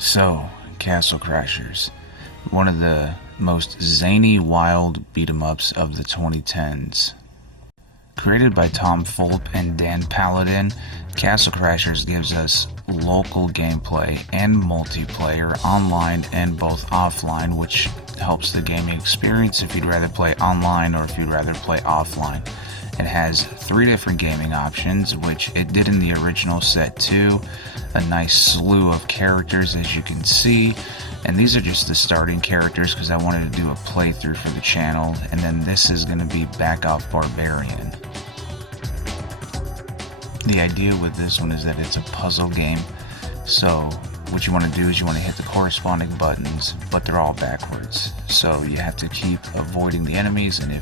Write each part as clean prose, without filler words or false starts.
So, Castle Crashers, one of the most zany, wild beat-em-ups of the 2010s. Created by Tom Fulp and Dan Paladin, Castle Crashers gives us local gameplay and multiplayer online and both offline, which helps the gaming experience if you'd rather play online or if you'd rather play offline. It has 3 different gaming options, which it did in the original set too. A nice slew of characters, as you can see, and these are just the starting characters because I wanted to do a playthrough for the channel, and then this is going to be Back Off Barbarian. The idea with this one is that it's a puzzle game, so what you want to do is you want to hit the corresponding buttons, but they're all backwards. So you have to keep avoiding the enemies, and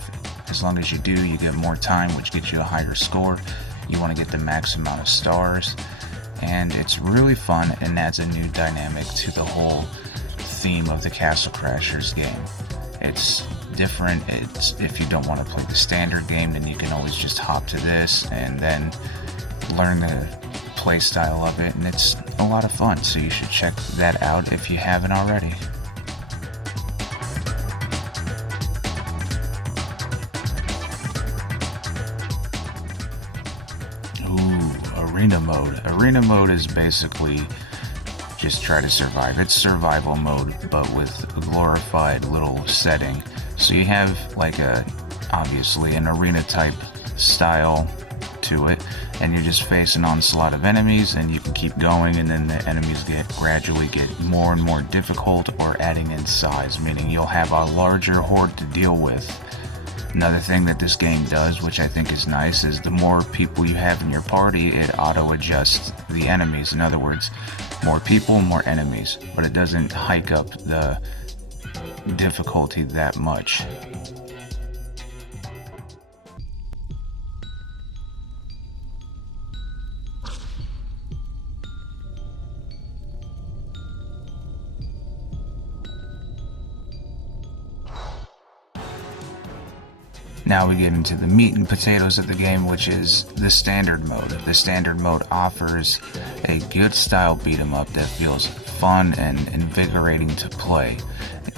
as long as you do, you get more time, which gets you a higher score. You want to get the max amount of stars, and it's really fun and adds a new dynamic to the whole theme of the Castle Crashers game. It's different. If you don't want to play the standard game, then you can always just hop to this and then learn the play style of it, and it's a lot of fun, so you should check that out if you haven't already. Arena mode. Arena mode is basically just try to survive. It's survival mode, but with a glorified little setting. So you have like obviously an arena type style to it, and you're just facing an onslaught of enemies, and you can keep going, and then the enemies gradually get more and more difficult or adding in size, meaning you'll have a larger horde to deal with. Another thing that this game does, which I think is nice, is the more people you have in your party, it auto-adjusts the enemies. In other words, more people, more enemies, but it doesn't hike up the difficulty that much. Now we get into the meat and potatoes of the game, which is the standard mode. The standard mode offers a good style beat 'em up that feels fun and invigorating to play,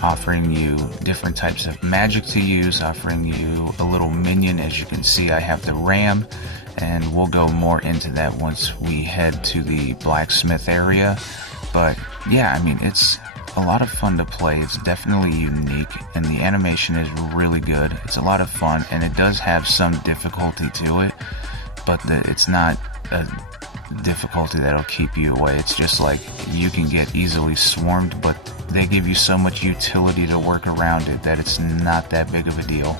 offering you different types of magic to use, offering you a little minion. As you can see, I have the ram, and we'll go more into that once we head to the blacksmith area. But yeah, I mean, it's a lot of fun to play. It's definitely unique, and the animation is really good. It's a lot of fun, and it does have some difficulty to it, but it's not a difficulty that'll keep you away. It's just like you can get easily swarmed, but they give you so much utility to work around it that it's not that big of a deal.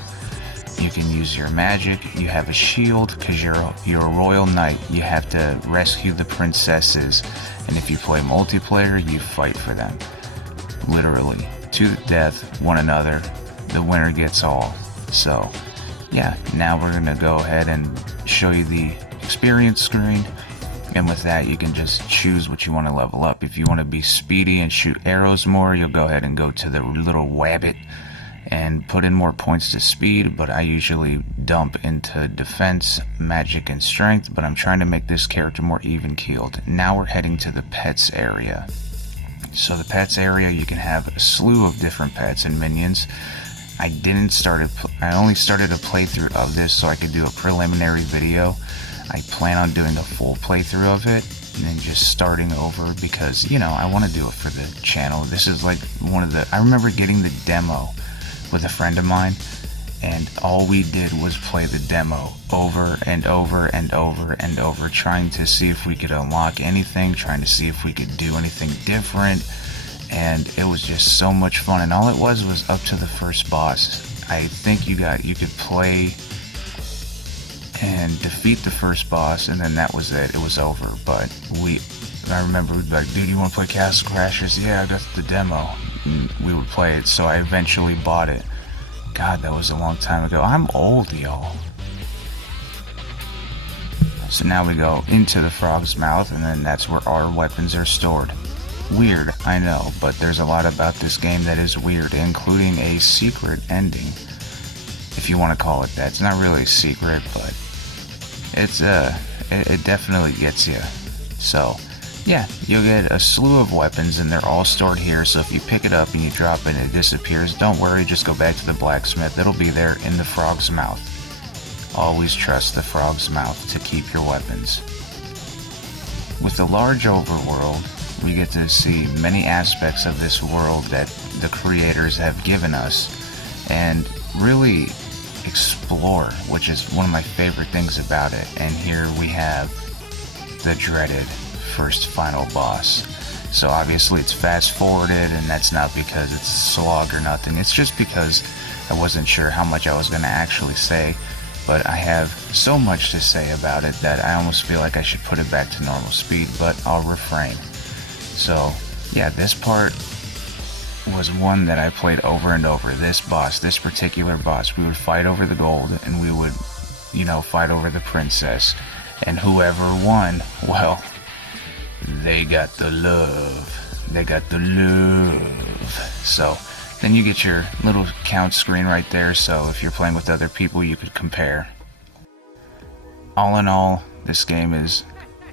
You can use your magic. You have a shield because you're a royal knight. You have to rescue the princesses, and if you play multiplayer, you fight for them. Literally, to the death, one another. The winner gets all. So, yeah, now we're going to go ahead and show you the experience screen. And with that, you can just choose what you want to level up. If you want to be speedy and shoot arrows more, you'll go ahead and go to the little wabbit and put in more points to speed. But I usually dump into defense, magic, and strength. But I'm trying to make this character more even-keeled. Now we're heading to the pets area. So the pets area, you can have a slew of different pets and minions. I only started a playthrough of this so I could do a preliminary video. I plan on doing a full playthrough of it and then just starting over because, I want to do it for the channel. This is like I remember getting the demo with a friend of mine, and all we did was play the demo over and over and over and over, trying to see if we could unlock anything, trying to see if we could do anything different, and it was just so much fun. And all it was up to the first boss. I think you could play and defeat the first boss, and then that was it. It was over. But I remember we'd be like, dude, you want to play Castle Crashers? Yeah, I got the demo. And we would play it, so I eventually bought it. God, that was a long time ago. I'm old, y'all. So now we go into the frog's mouth, and then that's where our weapons are stored. Weird, I know, but there's a lot about this game that is weird, including a secret ending, if you want to call it that. It's not really a secret, but it definitely gets you. So yeah, you'll get a slew of weapons and they're all stored here, so if you pick it up and you drop it and it disappears, don't worry, just go back to the blacksmith. It'll be there in the frog's mouth. Always trust the frog's mouth to keep your weapons. With the large overworld, we get to see many aspects of this world that the creators have given us and really explore, which is one of my favorite things about it. And here we have the dreaded first final boss. So obviously it's fast forwarded, and that's not because it's a slog or nothing. It's just because I wasn't sure how much I was going to actually say, but I have so much to say about it that I almost feel like I should put it back to normal speed, but I'll refrain. So yeah, this part was one that I played over and over. This boss, this particular boss, we would fight over the gold, and we would, fight over the princess, and whoever won, well, they got the love. They got the love. So then you get your little count screen right there, so if you're playing with other people, you could compare. All in all, this game is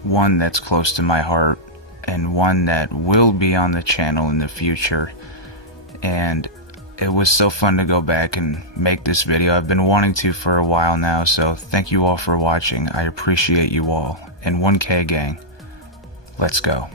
one that's close to my heart, and one that will be on the channel in the future. And it was so fun to go back and make this video. I've been wanting to for a while now, so thank you all for watching. I appreciate you all. And 1K gang, let's go.